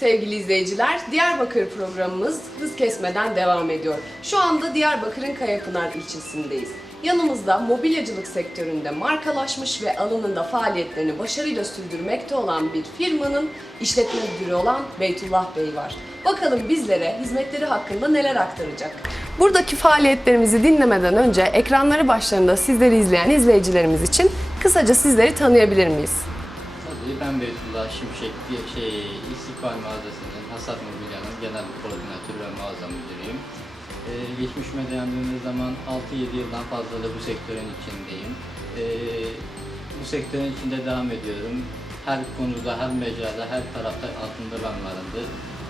Sevgili izleyiciler, Diyarbakır programımız hız kesmeden devam ediyor. Şu anda Diyarbakır'ın Kayapınar ilçesindeyiz. Yanımızda mobilyacılık sektöründe markalaşmış ve alanında faaliyetlerini başarıyla sürdürmekte olan bir firmanın işletme müdürü olan Beytullah Bey var. Bakalım bizlere hizmetleri hakkında neler aktaracak. Buradaki faaliyetlerimizi dinlemeden önce ekranları başlarında sizleri izleyen izleyicilerimiz için kısaca sizleri tanıyabilir miyiz? Tabii ben Beytullah Şimşek şey İstiklal Mağazası'nın Hasat Mobilya'nın genel koordinatörü ve mağaza müdürüyüm. Ee, geçmişime dayandığımız zaman 6-7 yıldan fazla da bu sektörün içindeyim. Ee, bu sektörün içinde devam ediyorum. Her konuda, her mecrada, her tarafta altında ben varımdır.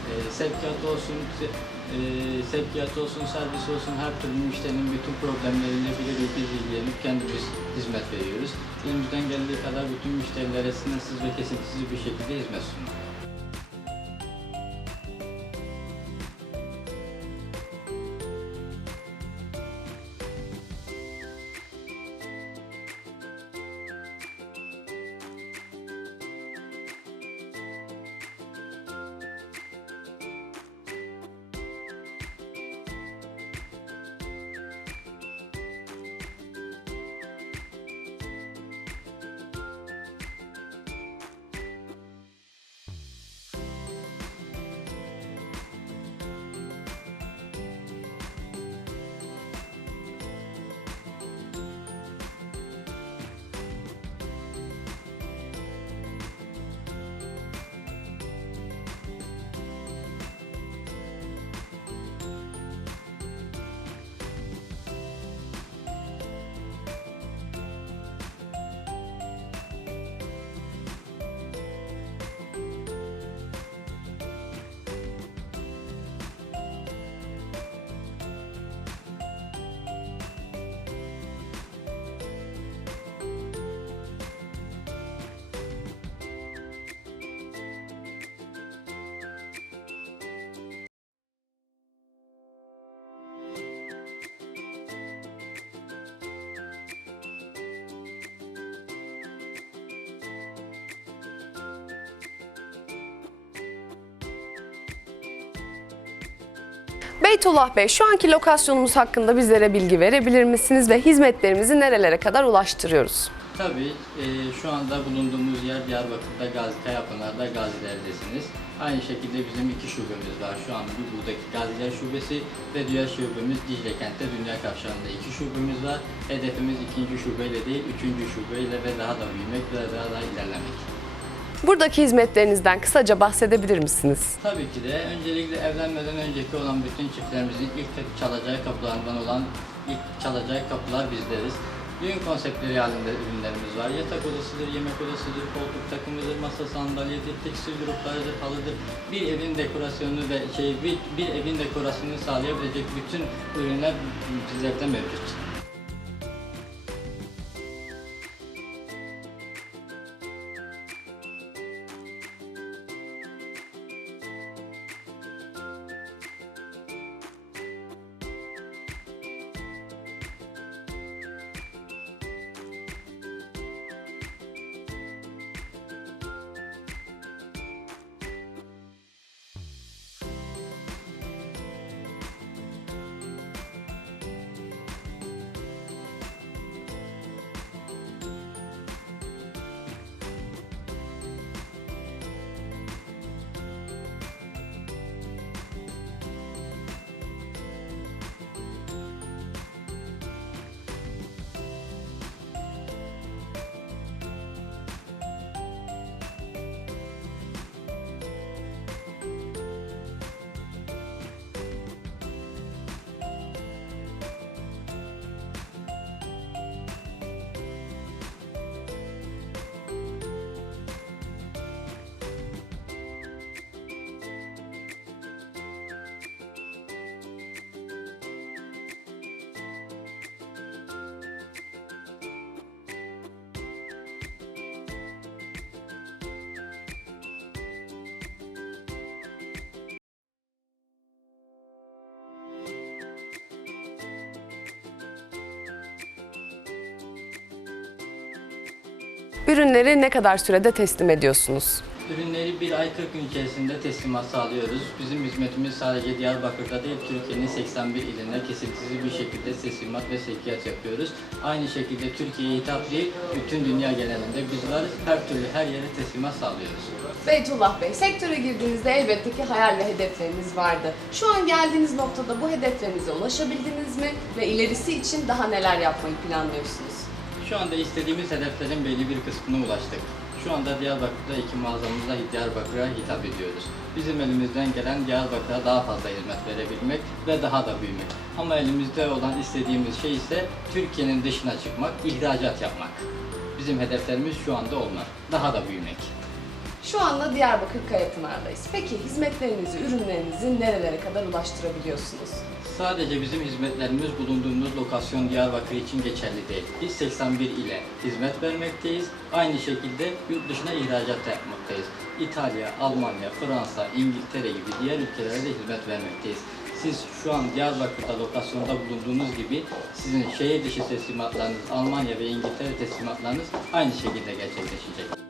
Ee, sevkiyat olsun, e, sevkiyat olsun, servis olsun her türlü müşterinin bütün problemleriyle birebir biz ilgilenip kendimiz hizmet veriyoruz. Elimizden geldiği kadar bütün müşterilere sınırsız ve kesintisiz bir şekilde hizmet sunmak. Beytullah Bey, şu anki lokasyonumuz hakkında bizlere bilgi verebilir misiniz ve hizmetlerimizi nerelere kadar ulaştırıyoruz? Tabii e, şu anda bulunduğumuz yer Diyarbakır'da Gazi Kayapınar'da Gaziler'desiniz. Aynı şekilde bizim iki şubemiz var. Şu an bir buradaki Gaziler Şubesi ve diğer şubemiz Dicle Kent'te Dünya Kavşağı'nda iki şubemiz var. Hedefimiz ikinci şubeyle değil, üçüncü şubeyle ve daha da büyümek ve daha da ilerlemek. Buradaki hizmetlerinizden kısaca bahsedebilir misiniz? Tabii ki de öncelikle evlenmeden önceki olan bütün çiftlerimizin ilk çalacağı kapılarından olan ilk çalacağı kapılar bizleriz. Düğün konseptleri halinde ürünlerimiz var. Yatak odasıdır, yemek odasıdır, koltuk takımıdır, masa sandalyedir, tekstil gruplarıdır, halıdır. Bir evin dekorasyonunu ve şey bir, bir evin dekorasyonunu sağlayabilecek bütün ürünler bizlerde mevcut. Ürünleri ne kadar sürede teslim ediyorsunuz? Ürünleri bir ay 40 gün içerisinde teslimat sağlıyoruz. Bizim hizmetimiz sadece Diyarbakır'da değil, Türkiye'nin 81 ilinde kesintisiz bir şekilde teslimat ve sevkiyat yapıyoruz. Aynı şekilde Türkiye'ye hitap değil, bütün dünya genelinde bizler her türlü her yere teslimat sağlıyoruz. Beytullah Bey, sektöre girdiğinizde elbette ki hayal ve hedefleriniz vardı. Şu an geldiğiniz noktada bu hedeflerinize ulaşabildiniz mi ve ilerisi için daha neler yapmayı planlıyorsunuz? Şu anda istediğimiz hedeflerin belli bir kısmına ulaştık. Şu anda Diyarbakır'da iki mağazamızla Diyarbakır'a hitap ediyoruz. Bizim elimizden gelen Diyarbakır'a daha fazla hizmet verebilmek ve daha da büyümek. Ama elimizde olan istediğimiz şey ise Türkiye'nin dışına çıkmak, ihracat yapmak. Bizim hedeflerimiz şu anda onlar. Daha da büyümek. Şu anda Diyarbakır Kayapınar'dayız. Peki hizmetlerinizi, ürünlerinizi nerelere kadar ulaştırabiliyorsunuz? Sadece bizim hizmetlerimiz bulunduğumuz lokasyon Diyarbakır için geçerli değil. Biz 81 ile hizmet vermekteyiz. Aynı şekilde yurt dışına ihracat yapmaktayız. İtalya, Almanya, Fransa, İngiltere gibi diğer ülkelere de hizmet vermekteyiz. Siz şu an Diyarbakır'da lokasyonda bulunduğunuz gibi sizin şehir dışı teslimatlarınız, Almanya ve İngiltere teslimatlarınız aynı şekilde gerçekleşecek.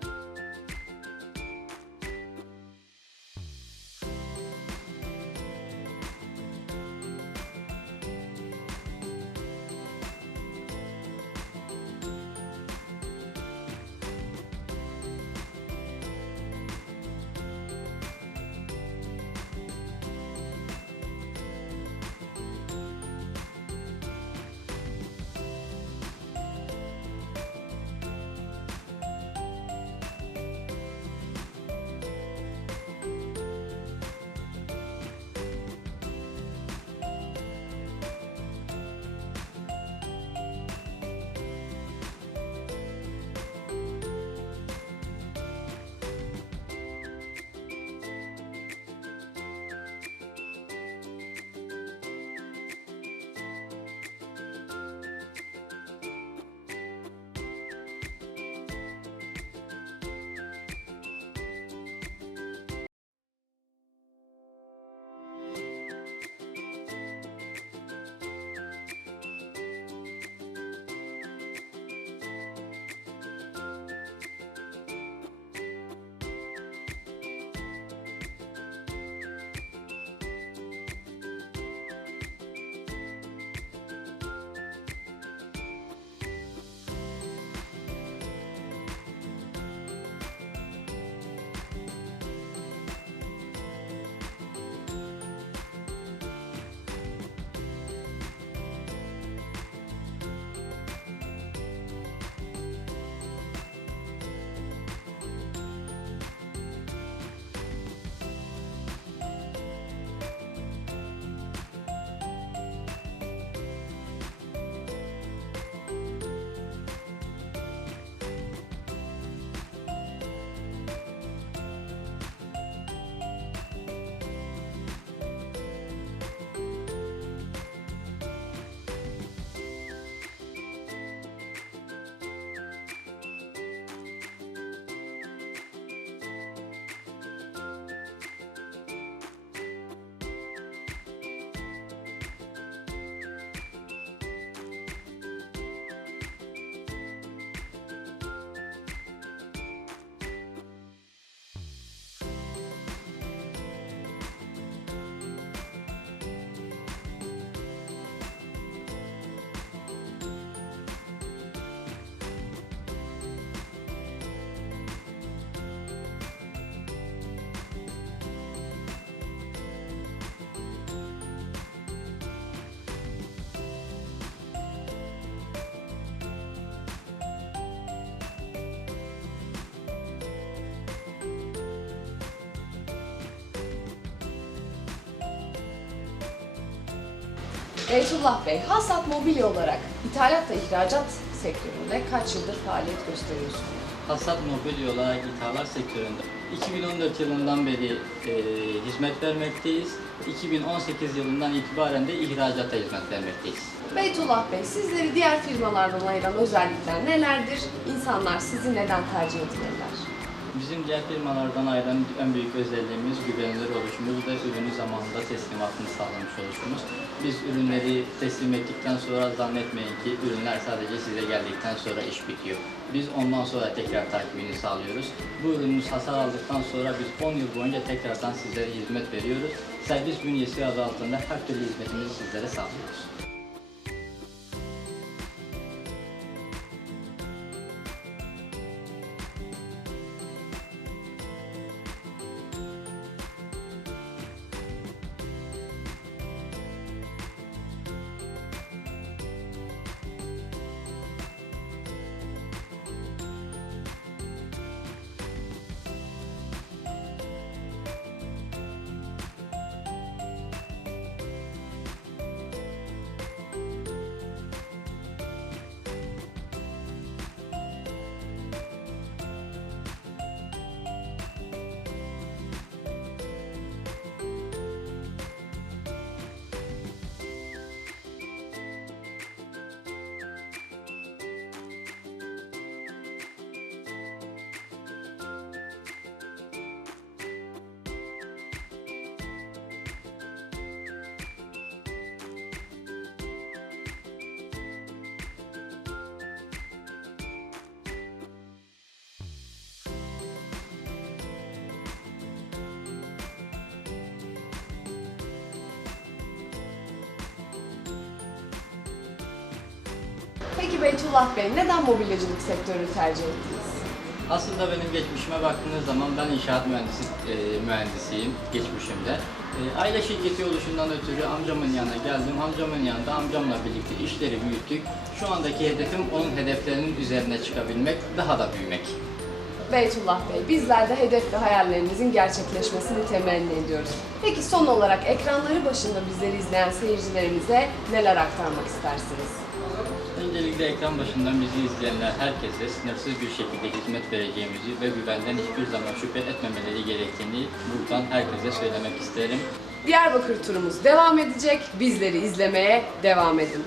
Beytullah Bey, Hasat Mobilya olarak ithalat ve ihracat sektöründe kaç yıldır faaliyet gösteriyorsunuz? Hasat mobilya olarak ithalat sektöründe 2014 yılından beri e, hizmet vermekteyiz. 2018 yılından itibaren de ihracata hizmet vermekteyiz. Beytullah Bey, sizleri diğer firmalardan ayıran özellikler nelerdir? İnsanlar sizi neden tercih etmeliler? Bizim diğer firmalardan ayıran en büyük özelliğimiz güvenilir oluşumuz ve ürünü zamanında teslimatını sağlamış oluşumuz. Biz ürünleri teslim ettikten sonra zannetmeyin ki ürünler sadece size geldikten sonra iş bitiyor. Biz ondan sonra tekrar takibini sağlıyoruz. Bu ürününüz hasar aldıktan sonra biz 10 yıl boyunca tekrardan sizlere hizmet veriyoruz. Servis bünyesi adı altında her türlü hizmetimizi sizlere sağlıyoruz. Beytullah Bey, neden mobilyacılık sektörünü tercih ettiniz? Aslında benim geçmişime baktığınız zaman ben inşaat mühendisi, e, mühendisiyim geçmişimde. E, aile şirketi oluşundan ötürü amcamın yanına geldim. Amcamın yanında amcamla birlikte işleri büyüttük. Şu andaki hedefim onun hedeflerinin üzerine çıkabilmek, daha da büyümek. Beytullah Bey, bizler de hedef ve hayallerinizin gerçekleşmesini temenni ediyoruz. Peki son olarak ekranları başında bizleri izleyen seyircilerimize neler aktarmak istersiniz? Öncelikle ekran başından bizi izleyenler herkese sınırsız bir şekilde hizmet vereceğimizi ve güvenden hiçbir zaman şüphe etmemeleri gerektiğini buradan herkese söylemek isterim. Diyarbakır turumuz devam edecek. Bizleri izlemeye devam edin.